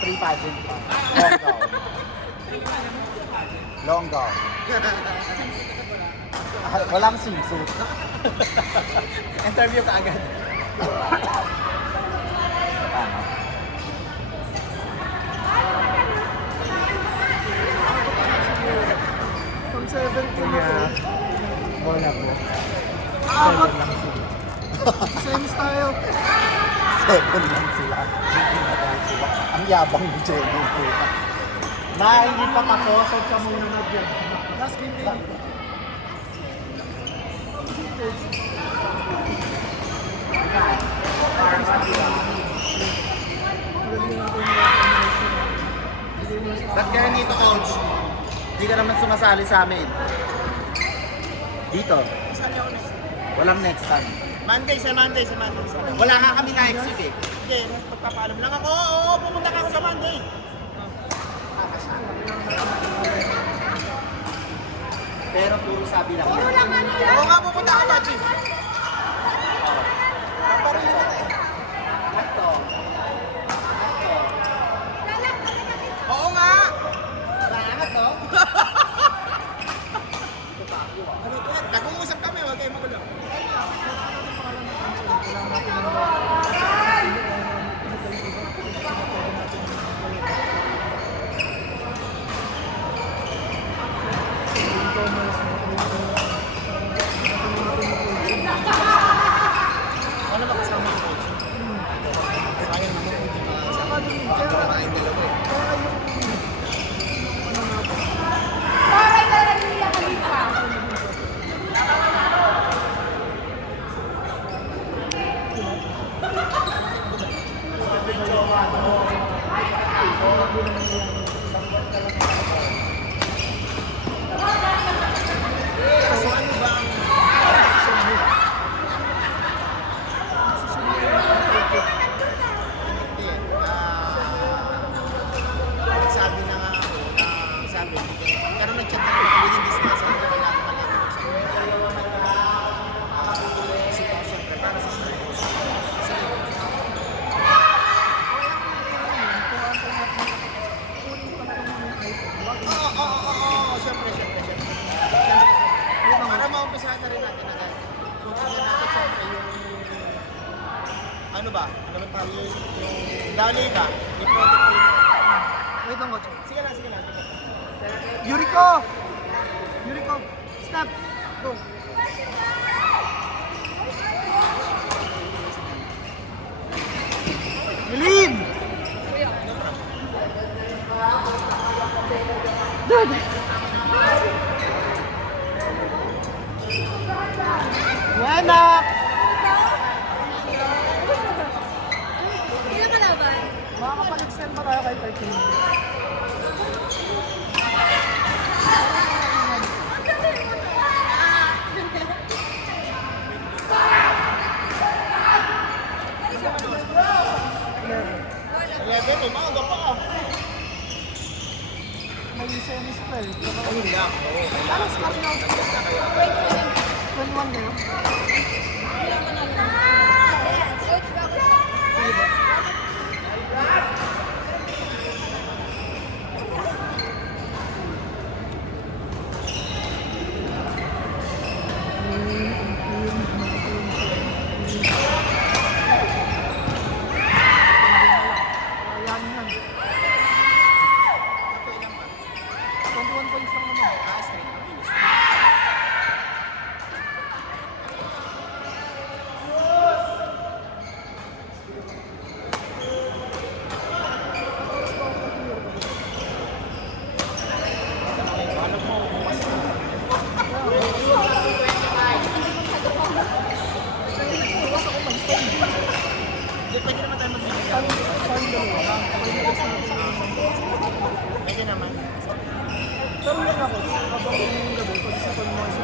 pre-pageant pa. Long gown. Walang swimsuit. Interview ka agad. Tama. Pang 17 na po. Wala po. Apat. 7 lang sila. Same style. 7 lang sila. Hindi na dahil sila. Ang yabang ni Jenny po. Na, hindi pa tapos. Huwag ka muna mag-yan. Last game day. Ba't ka nandito, coach? Hindi ka naman sumasali sa amin. Dito. Walang next time. Monday sa Monday. Wala nga kami next week eh. Hindi, magpapaalam lang ako. Oo, pumunta ka ako sa Monday. Pero puro sabi lang. Puro lang ano yan. Oo nga, pupunta ka ba, Chief? Paparin kita eh. Ito. Oo nga! Sangat to. Ano to? Nag-uusap kami, huwag kayo magulo. Ano ba kasama ko, Coach? Sayang naman kung di makasama. Kaya tayong dalawa eh. Bakit na nagsiya ka pa? So ano ba ang Hindi. Sabi na nga ako, sabi, pero nag-chat na ako within this day, sabi ko kailangan malapit ko sa sitwasyon, para sa Oo, syempre. Para maumpisahan na rin natin agad. Tutingnan natin syempre yung ano ba? Ano ba tayo yung dali ba? I-protect ko yun. Wait lang, coach. Sige lang. Yuriko! Yuriko! Stop! Go! Lilin! Dude! Buena! Sino kalaban? Makakapag-extend pa tayo kay 13 minutes. Eleven, umaga pa. May semis pa eh. Ayun lang. Ano start na? 21 kayo? Ayan yan. 21 points lang naman. Hindi, pwede naman tayo magbigay. Pwede naman. Pero yun ako, kapag yung gabi, pag-isipan mo kasi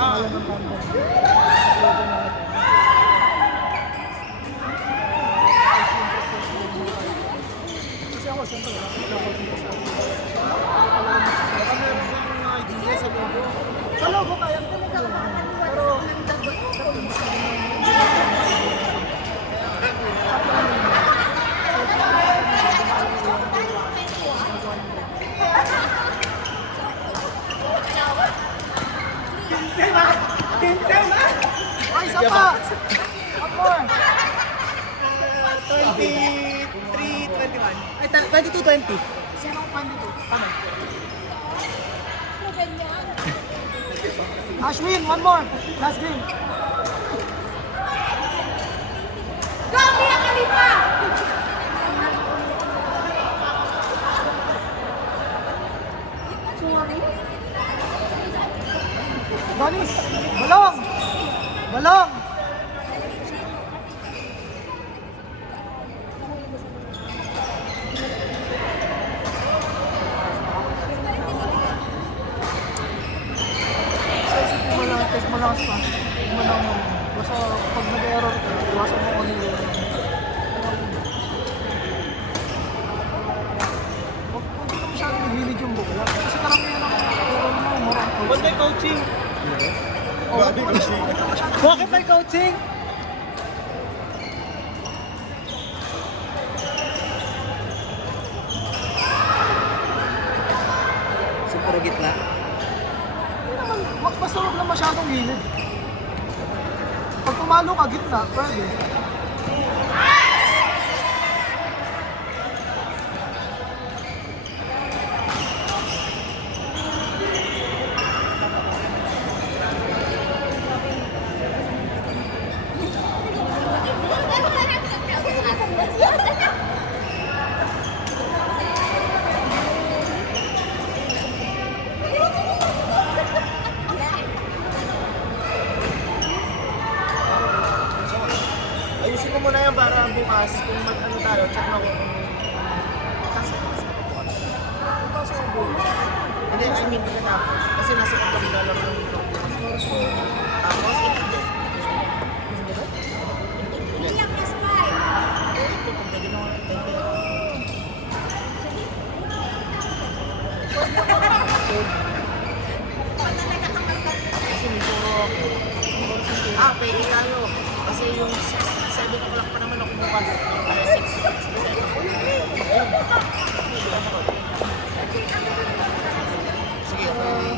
Ah. alam ng tanda. Kasi ako, siyempre, wala ko dito sa Baka meron ko yung mga idea sa logo. Sa logo, kaya ko pero 21. Ay, 22-20. Sinong 22? Paano? Ashwin, one more. Last game. Go, Mia Khalifa! Donis, balong! Balong! Sa isip mo lang, test mo lang sa mo lang mo. Basta pag nag-error ka, iwasan mo kung ano yung huwag ka masyadong nag-lead yung bukla. Kasi karamihan ang error mo, more on What's the coaching? Grabe coaching. Bakit may coaching? So, puro gitna. Hindi naman, basta huwag lang masyadong gilid. Pag pumalo ka, gitna, pwede. Ayusin mo muna yan para bukas kung mag-ano tayo, check na ko kung hindi, I mean, pagkatapos. Kasi nasa kami dalam ng tapos, hindi. Ito, kung pwede naman kasi may puro pwede tayo. Kasi yung 7 o'clock pa naman ako bukas. Kaya 6. Sige, okay.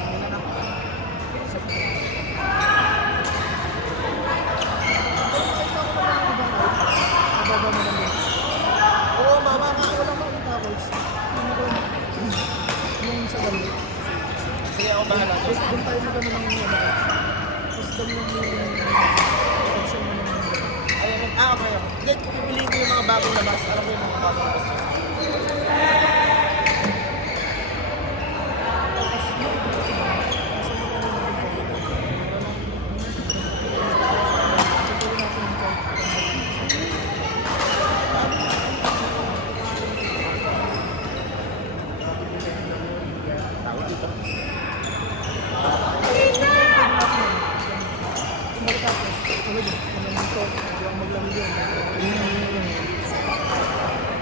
Mababa mo lang din. Oo, mama nga. Wala mo yung towels. Yung sa gabi. Sige, ako bahala. Doon tayo magano ng ano. Tapos doon lang yung option mo ng Ayun, okay. Hindi, pipiliin ko yung mga bagong labas. Alam ko yung mga bagong labas. Tawag dito.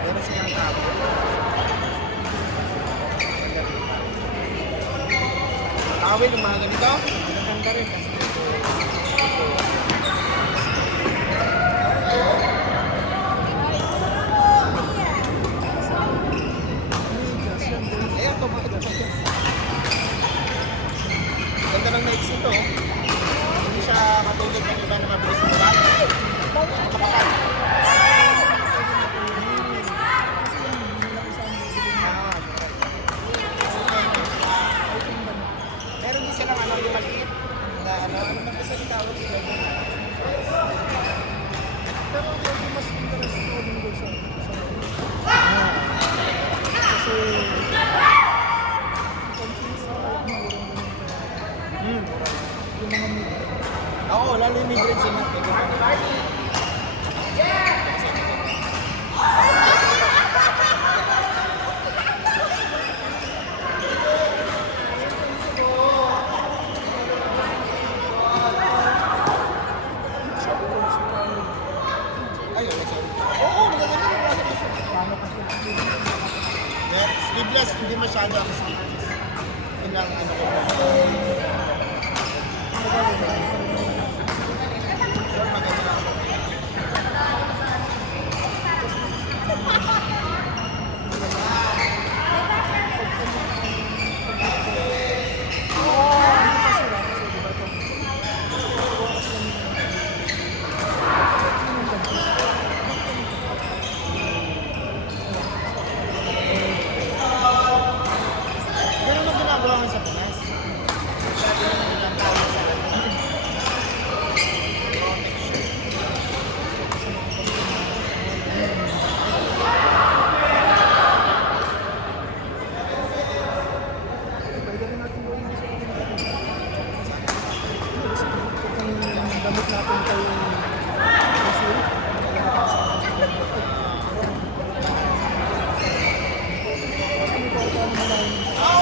Meron silang tao. Tawin yung mga ganito. Maganda rin kasi ayan, tumakit na siya. Ganda ng Nikes ito. Hindi siya katulad ng iba na mabilis na bagay. Kapakal. Meron din silang ano, yung maliit. Na ano ba kasi yung tawag sila? Pero medyo mas interesting ko din doon sa kasi confused sa kahit mayroon ganun ka. Yung mga meat. Oo, lalo yung mid-range yun natin. Ayun, oo, magaganda yung mga ganito. Paano kasi Sleeveless, hindi masyado ako sleeveless. Yun lang ano ko. Maganda ako.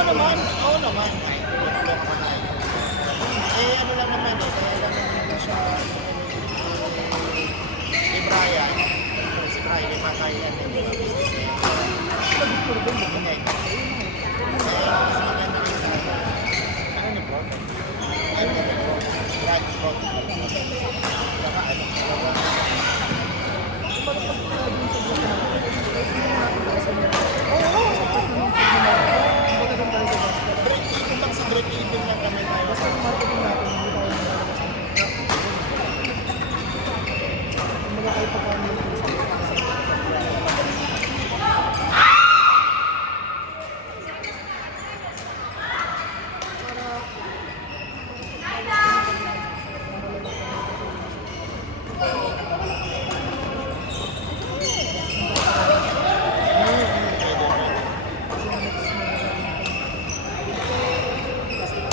naman. Oo naman. Ay, tulog ko tayo. Eh, ano lang naman eh. Kaya lang naman siya. Kay Brian. Si Brian, may makailan yung mga business niya. Hindi. Mas maganda rin sa ano ni Bro? Ano ni Bro? Brian Bro. Saka ano? Break even lang sa break even lang kami tayo. Basta yung marketing natin, hindi tayo malalabas ng kumbaga kahit pa paano yung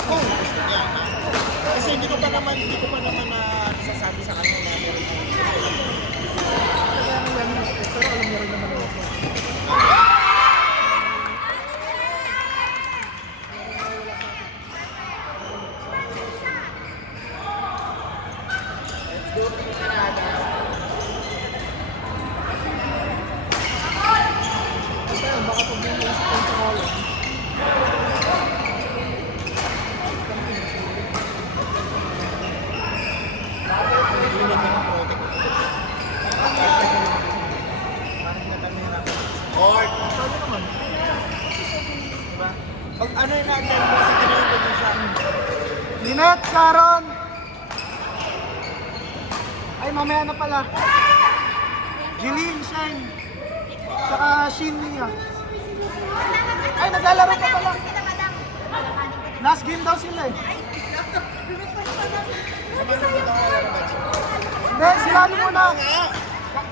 Kung gusto niya. Kasi hindi ko pa naman na nasasabi sa kanya na meron ng pero alam niya rin naman yung basta yun, baka pag yung naisip ko sa kalan, unit ng protect. Or, sabi naman, diba? Pag ano yung natin, kasi tinayin ko din siya. Lynette, Sharon! Ay, mamaya na pala. Jeline, Shane, saka Shin Mia. Ay, naglalaro pa pala. Last game daw sila eh. Hindi, sila ano muna.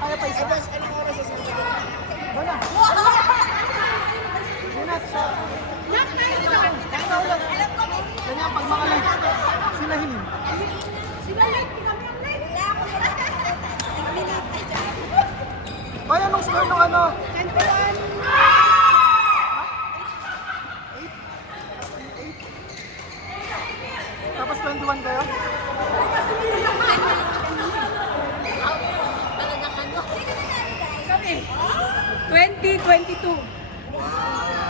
Kaya pa isa. Tapos, anong oras sa sunod? Wala. Lynette, Sharon. Kanya pag mga late, sila hilin. Kaya nung score nung ano,